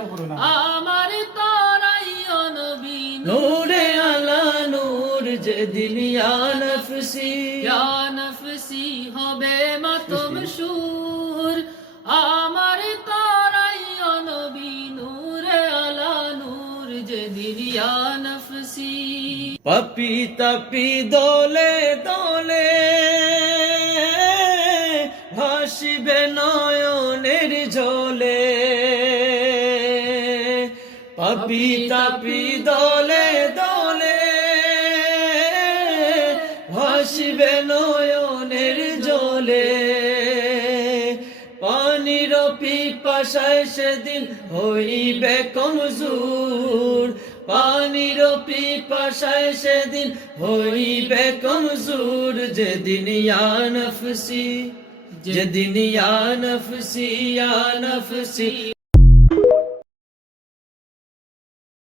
আমার তরাইও নবী নূরে আলা নূর যেদিন ইয়া নফসি ইয়া নফসি হবে মাতম সুর আমার তরাইও নবী নূরে আলা নূর যেদিন ইয়া নফসি পাপি তাপি দলে দলে ভাসিবে নয়নের জলে পাপি তাপি দলে দলে ভাসিবে নয়নের জলে পানির পিপাসায় সেদিন হইবে কমজোর পানির পিপাসায় সেদিন হইবে কমজোর যেদিন ইয়া নফসি যেদিন ইয়া নফসি